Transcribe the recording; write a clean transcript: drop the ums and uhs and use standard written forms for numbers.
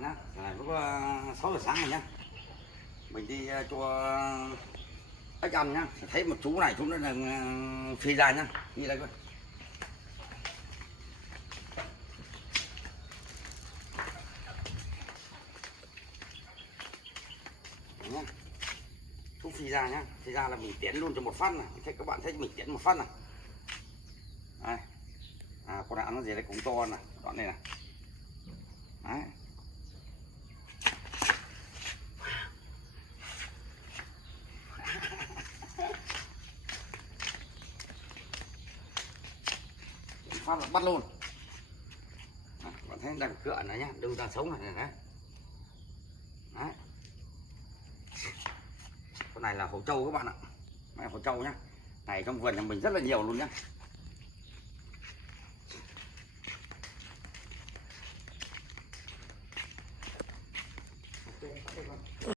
bạn nhá. Lúc 6 giờ sáng này nhá, mình đi cho ếch ăn nhá. Thấy một chú này, chú nó là phi ra nhá, đi đây coi. Nhá. Chú phi ra nhá, phi ra là mình tiến luôn cho một phát này. Thấy các bạn thấy mình tiến một phát này. Đây. Con đạn nó gì đây cũng to này, đoạn này này. Đấy. Phát là bắt luôn. Bạn thấy đang cựa này nhá, đâu đang sống này này đấy. Đấy. Con này là hổ trâu các bạn ạ. Này hổ trâu nhá. Này trong vườn nhà mình rất là nhiều luôn nhá. Ok,